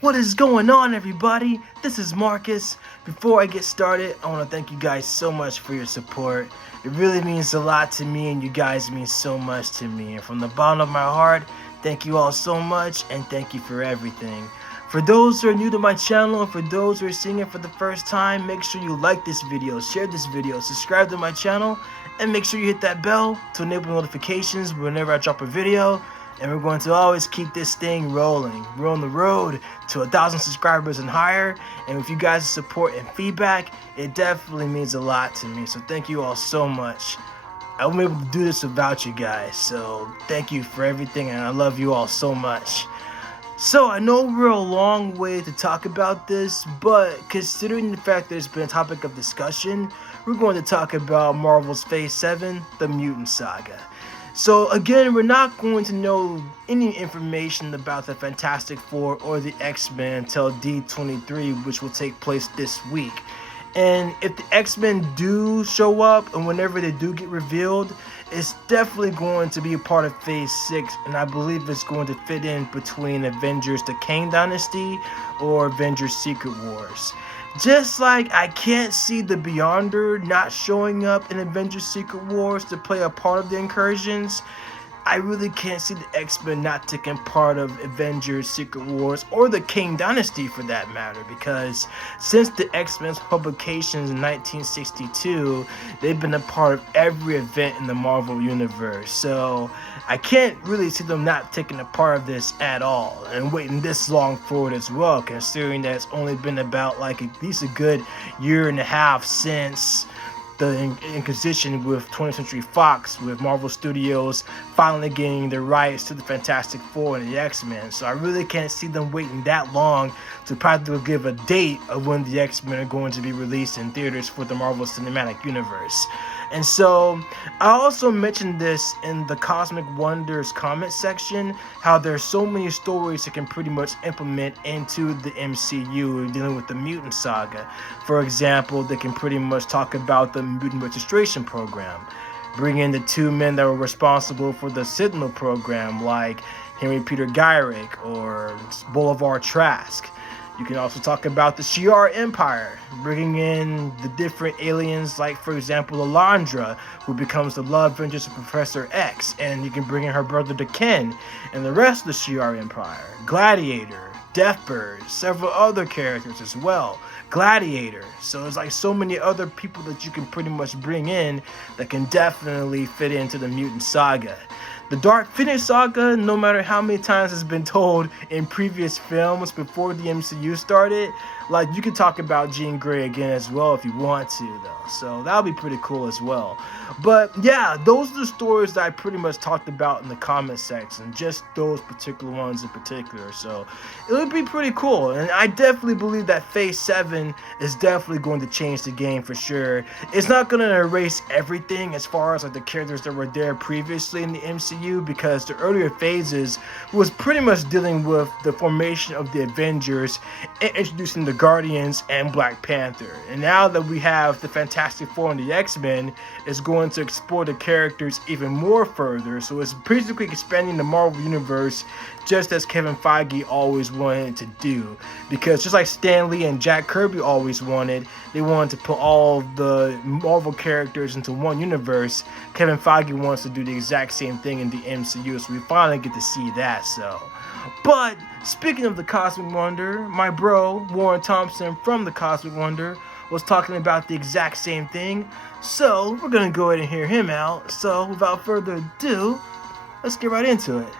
What is going on, everybody? This is Marcus. Before I get started, I want to thank you guys so much for your support. It really means a lot to me, and you guys mean so much to me. And from the bottom of my heart, thank you all so much, and thank you for everything. For those who are new to my channel, and for those who are seeing it for the first time, make sure you like this video, share this video, subscribe to my channel, and make sure you hit that bell to enable notifications whenever I drop a video. And we're going to always keep this thing rolling. We're on the road to 1,000 subscribers and higher. And with you guys' support and feedback, it definitely means a lot to me. So thank you all so much. I won't be able to do this without you guys. So thank you for everything, and I love you all so much. So I know we're a long way to talk about this, but considering the fact that it's been a topic of discussion, we're going to talk about Marvel's Phase 7, the Mutant Saga. So again, we're not going to know any information about the Fantastic Four or the X-Men until D23, which will take place this week. And if the X-Men do show up, and whenever they do get revealed, it's definitely going to be a part of Phase 6, and I believe it's going to fit in between Avengers The Kang Dynasty or Avengers Secret Wars. Just like I can't see the Beyonder not showing up in Avengers Secret Wars to play a part of the incursions, I really can't see the X-Men not taking part of Avengers Secret Wars or the Kang Dynasty for that matter, because since the X-Men's publications in 1962, they've been a part of every event in the Marvel Universe. So I can't really see them not taking a part of this at all, and waiting this long for it as well, considering that it's only been about like at least a good year and a half since the inquisition with 20th Century Fox, with Marvel Studios finally getting the rights to the Fantastic Four and the X-Men. So I really can't see them waiting that long to practically give a date of when the X-Men are going to be released in theaters for the Marvel Cinematic Universe. And so I also mentioned this in the Cosmic Wonders comment section, how there's so many stories that can pretty much implement into the MCU dealing with the Mutant Saga. For example, they can pretty much talk about the Mutant Registration Program, bring in the two men that were responsible for the Sentinel program, like Henry Peter Gyrick or Bolivar Trask. You can also talk about the Shi'ar Empire, bringing in the different aliens, like for example Alondra, who becomes the love interest of Professor X, and you can bring in her brother Ken and the rest of the Shi'ar Empire, Gladiator, Deathbird, several other characters as well, Gladiator. So there's like so many other people that you can pretty much bring in that can definitely fit into the Mutant Saga. The Dark Phoenix Saga, no matter how many times it's been told in previous films before the MCU started, like you could talk about Jean Grey again as well if you want to though. So that'll be pretty cool as well. But yeah, those are the stories that I pretty much talked about in the comment section, just those particular ones in particular. So it would be pretty cool, and I definitely believe that Phase 7 is definitely going to change the game for sure. It's not going to erase everything as far as like the characters that were there previously in the MCU, because the earlier phases was pretty much dealing with the formation of the Avengers and introducing the Guardians and Black Panther. And now that we have the Fantastic Four and the X-Men, it's going to explore the characters even more further. So it's basically expanding the Marvel Universe just as Kevin Feige always wanted to do. Because just like Stan Lee and Jack Kirby always wanted, they wanted to put all the Marvel characters into one universe. Kevin Feige wants to do the exact same thing in the MCU, so we finally get to see that. So, but speaking of the Cosmic Wonder, my bro Warren Thompson from the Cosmic Wonder was talking about the exact same thing, so we're gonna go ahead and hear him out. So without further ado, let's get right into it.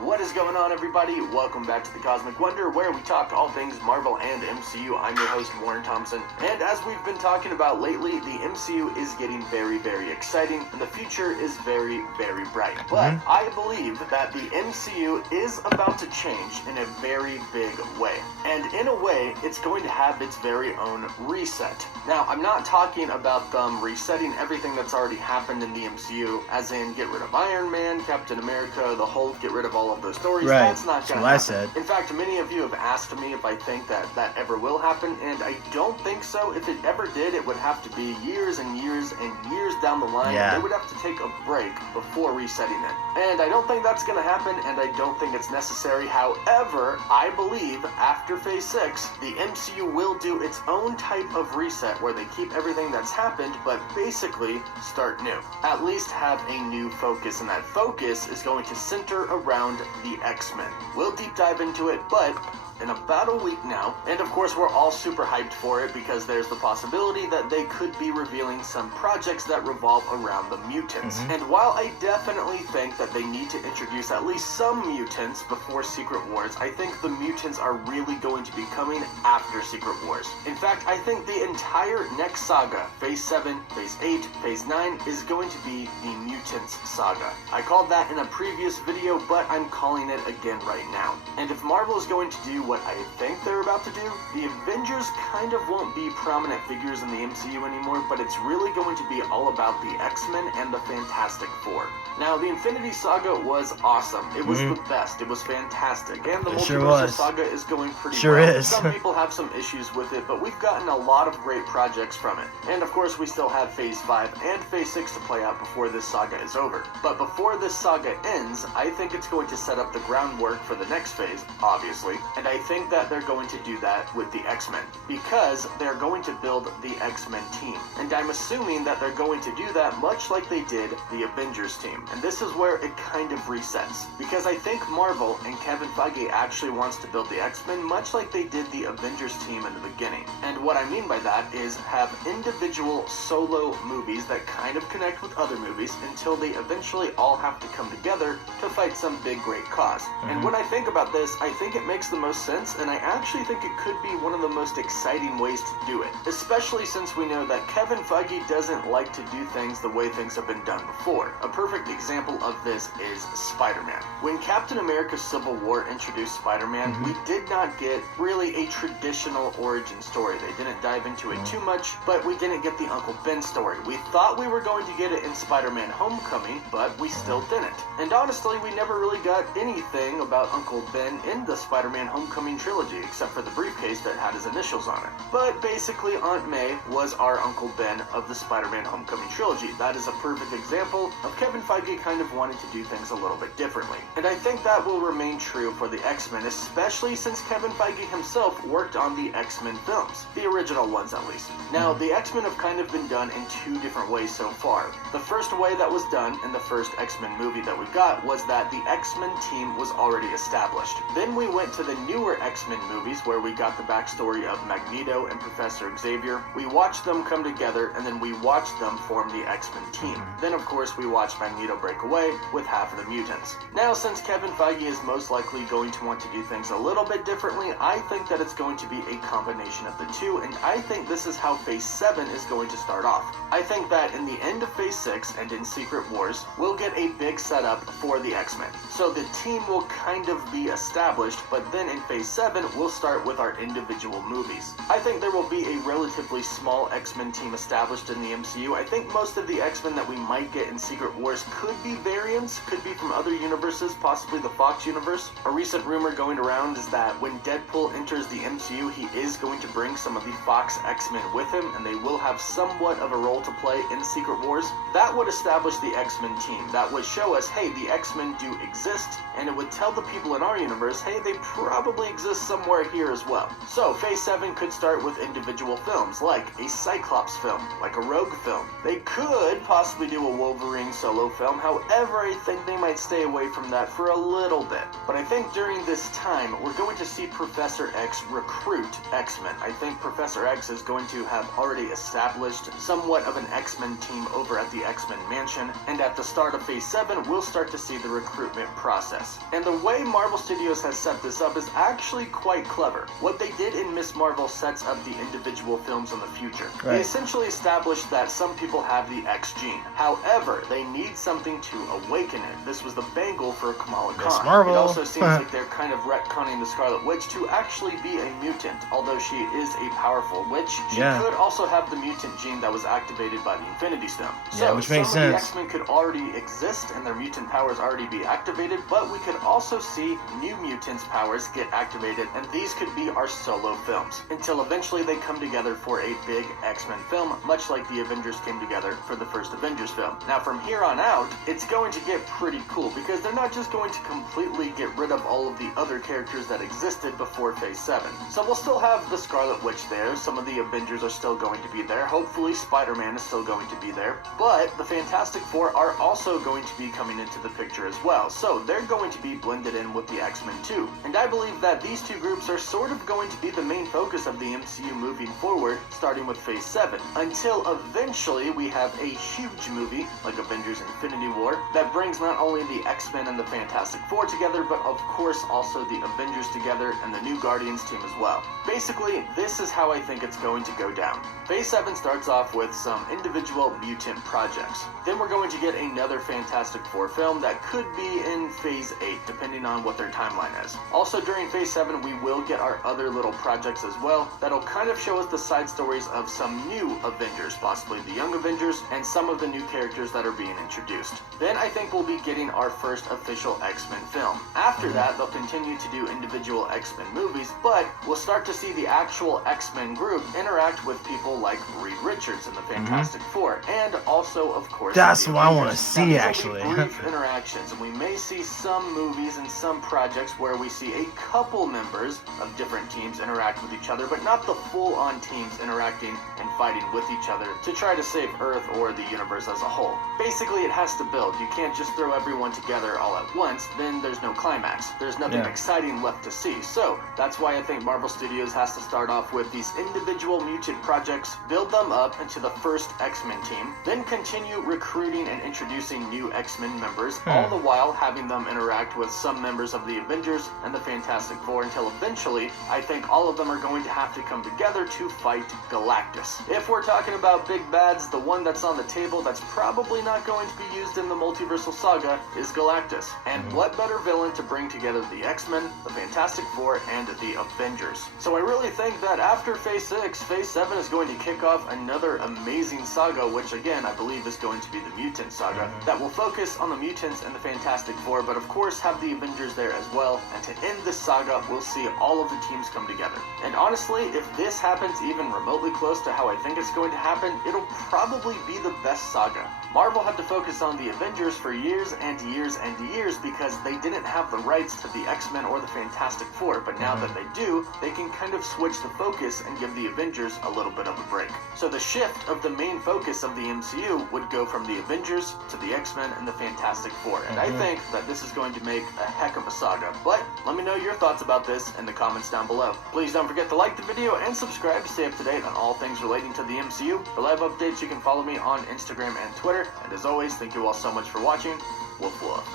What is going on, everybody? Welcome back to the Cosmic Wonder, where we talk all things Marvel and MCU. I'm your host, Warren Thompson, and as we've been talking about lately, the MCU is getting very, very exciting, and the future is very, very bright. But I believe that the MCU is about to change in a very big way, and in a way, it's going to have its very own reset. Now, I'm not talking about them resetting everything that's already happened in the MCU, as in get rid of Iron Man, Captain America, the Hulk, get rid of all all of those stories. Right. That's not going to That's happen. what I said. In fact, many of you have asked me if I think that ever will happen, and I don't think so. If it ever did, it would have to be years and years and years down the line. Yeah. They would have to take a break before resetting it. And I don't think that's going to happen, and I don't think it's necessary. However, I believe after Phase 6, the MCU will do its own type of reset where they keep everything that's happened, but basically start new. At least have a new focus, and that focus is going to center around the X-Men. We'll deep dive into it, but in about a week now, and of course we're all super hyped for it because there's the possibility that they could be revealing some projects that revolve around the mutants. And while I definitely think that they need to introduce at least some mutants before Secret Wars, I think the mutants are really going to be coming after Secret Wars. In fact, I think the entire next saga, Phase 7, Phase 8, Phase 9, is going to be the Mutants saga. I called that in a previous video, but I'm calling it again right now. And if Marvel is going to do what I think they're about to do, the Avengers kind of won't be prominent figures in the MCU anymore, but it's really going to be all about the X-Men and the Fantastic Four. Now, the Infinity Saga was awesome. It was the best. It was fantastic. And the Multiverse Saga is going pretty well. Some people have some issues with it, but we've gotten a lot of great projects from it. And of course, we still have Phase 5 and Phase 6 to play out before this saga is over. But before this saga ends, I think it's going to set up the groundwork for the next phase, obviously. And I think that they're going to do that with the X-Men, because they're going to build the X-Men team. And I'm assuming that they're going to do that much like they did the Avengers team. And this is where it kind of resets, because I think Marvel and Kevin Feige actually wants to build the X-Men much like they did the Avengers team in the beginning. And what I mean by that is have individual solo movies that kind of connect with other movies until they eventually all have to come together to fight some big great cause. And when I think about this, I think it makes the most sense, and I actually think it could be one of the most exciting ways to do it, especially since we know that Kevin Feige doesn't like to do things the way things have been done before. A perfect example of this is Spider-Man. When Captain America Civil War introduced Spider-Man, we did not get really a traditional origin story. They didn't dive into it too much, but we didn't get the Uncle Ben story. We thought we were going to get it in Spider-Man Homecoming, but we still didn't. And honestly, we never really got anything about Uncle Ben in the Spider-Man Homecoming trilogy, except for the briefcase that had his initials on it. But basically, Aunt May was our Uncle Ben of the Spider-Man Homecoming trilogy. That is a perfect example of Kevin Feige kind of wanting to do things a little bit differently. And I think that will remain true for the X-Men, especially since Kevin Feige himself worked on the X-Men films. The original ones, at least. Now, the X-Men have kind of been done in two different ways so far. The first way that was done in the first X-Men movie that we got was that the X-Men team was already established. Then we went to the newer X-Men movies where we got the backstory of Magneto and Professor Xavier. We watched them come together, and then we watched them form the X-Men team. Then, of course, we watched Magneto break away with half of the mutants. Now, since Kevin Feige is most likely going to want to do things a little bit differently, I think that it's going to be a combination of the two, and I think this is how Phase 7 is going to start off. I think that in the end of Phase 6 and in Secret Wars, we'll get a big setup for the X-Men. So the team will kind of be established, but then in Phase 7, we'll start with our individual movies. I think there will be a relatively small X-Men team established in the MCU. I think most of the X-Men that we might get in Secret Wars could be variants, could be from other universes, possibly the Fox universe. A recent rumor going around is that when Deadpool enters the MCU, he is going to bring some of the Fox X-Men with him, and they will have somewhat of a role to play in Secret Wars. That would establish the X-Men team. That would show us, hey, the X-Men do exist, and it would tell the people in our universe, hey, they probably exist somewhere here as well. So Phase 7 could start with individual films, like a Cyclops film, like a Rogue film. They could possibly do a Wolverine solo film. However, I think they might stay away from that for a little bit. But I think during this time, we're going to see Professor X recruit X-Men. I think Professor X is going to have already established somewhat of an X-Men team over at the X-Men Mansion, and at the start of Phase 7, we'll start to see the recruitment process. And the way Marvel Studios has set this up is actually actually quite clever. What they did in Miss Marvel sets up the individual films in the future. Right. They essentially established that some people have the X gene. However, they need something to awaken it. This was the bangle for Kamala Miss Khan. Marvel. It also seems like they're kind of retconning the Scarlet Witch to actually be a mutant. Although she is a powerful witch, she could also have the mutant gene that was activated by the Infinity Stone. So which makes some of the sense. X-Men could already exist and their mutant powers already be activated, but we could also see new mutants' powers get activated, and these could be our solo films, until eventually they come together for a big X-Men film, much like the Avengers came together for the first Avengers film. Now from here on out, it's going to get pretty cool, because they're not just going to completely get rid of all of the other characters that existed before Phase 7. So we'll still have the Scarlet Witch there, some of the Avengers are still going to be there, hopefully Spider-Man is still going to be there, but the Fantastic Four are also going to be coming into the picture as well, so they're going to be blended in with the X-Men too. And I believe that these two groups are sort of going to be the main focus of the MCU moving forward, starting with Phase 7, until eventually we have a huge movie, like Avengers Infinity War, that brings not only the X-Men and the Fantastic Four together, but of course also the Avengers together and the new Guardians team as well. Basically, this is how I think it's going to go down. Phase 7 starts off with some individual mutant projects. Then we're going to get another Fantastic Four film that could be in Phase 8, depending on what their timeline is. Also during Phase 7, we will get our other little projects as well that'll kind of show us the side stories of some new Avengers, possibly the Young Avengers, and some of the new characters that are being introduced. Then I think we'll be getting our first official X-Men film. After that, they'll continue to do individual X-Men movies, but we'll start to see the actual X-Men group interact with people like Reed Richards and the Fantastic Four, and also, of course, that's the what I want to Avengers. see, Now, actually. these will be brief interactions, and we may see some movies and some projects where we see a couple members of different teams interact with each other, but not the full-on teams interacting and fighting with each other to try to save Earth or the universe as a whole. Basically, it has to build. You can't just throw everyone together all at once, then there's no climax. There's nothing exciting left to see. So that's why I think Marvel Studios has to start off with these individual mutant projects, build them up into the first X-Men team, then continue recruiting and introducing new X-Men members, all the while having them interact with some members of the Avengers and the Fantastic Four, until eventually I think all of them are going to have to come together to fight Galactus. If we're talking about big bads, the one that's on the table that's probably not going to be used in the Multiverse Saga is Galactus. And what better villain to bring together the X-Men, the Fantastic Four, and the Avengers? So I really think that after Phase 6, Phase 7 is going to kick off another amazing saga, which again I believe is going to be the Mutant Saga, that will focus on the mutants and the Fantastic Four, but of course have the Avengers there as well. And to end this saga, we'll see all of the teams come together. And honestly, if this happens even remotely close to how I think it's going to happen, it'll probably be the best saga. Marvel had to focus on the Avengers for years and years and years because they didn't have the rights to the X-Men or the Fantastic Four, but now that they do, they can kind of switch the focus and give the Avengers a little bit of a break. So the shift of the main focus of the MCU would go from the Avengers to the X-Men and the Fantastic Four, and I think that this is going to make a heck of a saga. But let me know your thoughts about this in the comments down below. Please don't forget to like the video and subscribe to stay up to date on all things relating to the MCU. For live updates, you can follow me on Instagram and Twitter. And as always, thank you all so much for watching. Woof woof.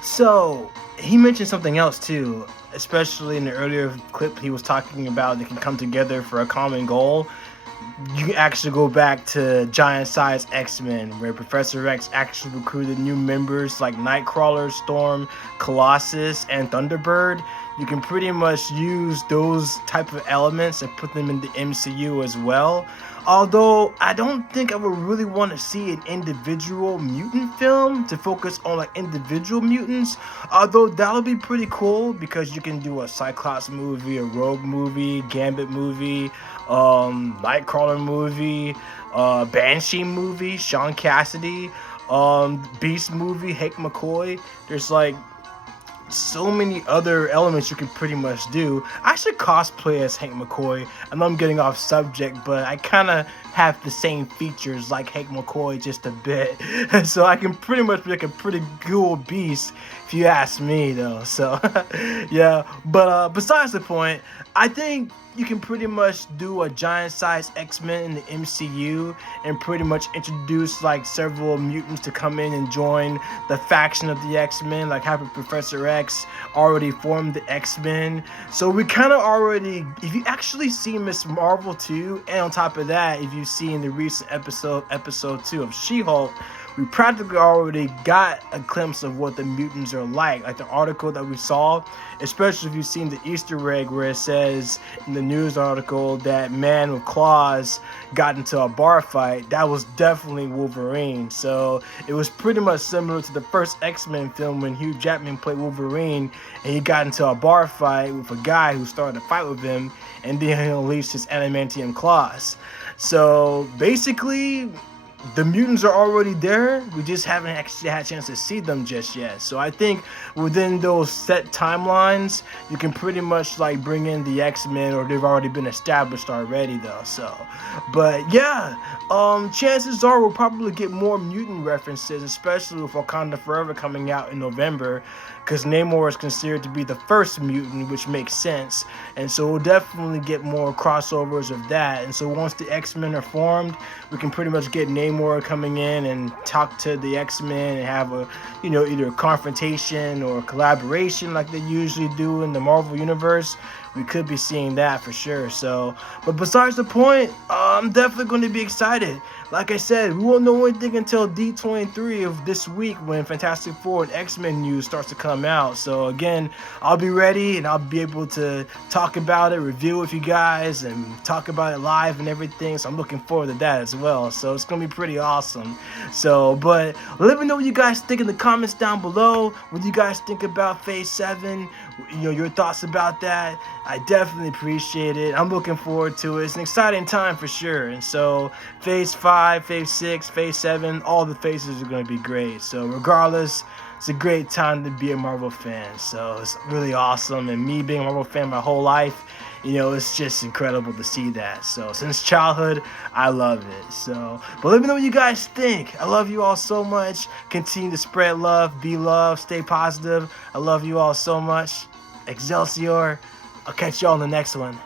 So, he mentioned something else too, especially in the earlier clip he was talking about they can come together for a common goal. You can actually go back to Giant Size X-Men, where Professor X actually recruited new members like Nightcrawler, Storm, Colossus, and Thunderbird. You can pretty much use those type of elements and put them in the MCU as well. Although I don't think I would really want to see an individual mutant film to focus on like individual mutants. Although that'll be pretty cool because you can do a Cyclops movie, a Rogue movie, Gambit movie, Nightcrawler movie, Banshee movie, Sean Cassidy, Beast movie, Hank McCoy. There's like so many other elements you can pretty much do. I should cosplay as Hank McCoy. I know I'm getting off subject, but I kind of have the same features like Hank McCoy just a bit. So I can pretty much be like a pretty cool beast if you ask me though. So yeah, but besides the point, I think you can pretty much do a giant size X-Men in the MCU and pretty much introduce like several mutants to come in and join the faction of the X-Men, like having Professor X X already formed the X-Men. So we kind of already, if you actually see Miss Marvel 2, and on top of that, if you've seen the recent episode 2 of She-Hulk, we practically already got a glimpse of what the mutants are like the article that we saw, especially if you've seen the Easter egg where it says in the news article that man with claws got into a bar fight. That was definitely Wolverine. So it was pretty much similar to the first X-Men film when Hugh Jackman played Wolverine and he got into a bar fight with a guy who started to fight with him, and then he unleashed his adamantium claws. So basically, the mutants are already there. We just haven't actually had a chance to see them just yet. So I think within those set timelines, you can pretty much like bring in the X-Men, or they've already been established already though. So, but yeah, chances are we'll probably get more mutant references, especially with Wakanda Forever coming out in November, because Namor is considered to be the first mutant, which makes sense. And so we'll definitely get more crossovers of that. And so once the X-Men are formed, we can pretty much get Namor coming in and talk to the X-Men and have a, either a confrontation or a collaboration like they usually do in the Marvel Universe. We could be seeing that for sure. So, but besides the point, I'm definitely going to be excited. Like I said, we won't know anything until D23 of this week when Fantastic Four and X-Men news starts to come out. So again, I'll be ready and I'll be able to talk about it, review it with you guys, and talk about it live and everything. So I'm looking forward to that as well. So it's going to be pretty awesome. So, but let me know what you guys think in the comments down below. What do you guys think about Phase 7? Your thoughts about that. I definitely appreciate it. I'm looking forward to it. It's an exciting time for sure. And so Phase 5, Phase 6, Phase 7, all the phases are going to be great. So regardless, it's a great time to be a Marvel fan. So it's really awesome. And me being a Marvel fan my whole life, it's just incredible to see that. So since childhood, I love it. So, but let me know what you guys think. I love you all so much. Continue to spread love, be love, stay positive. I love you all so much. Excelsior. I'll catch you all in the next one.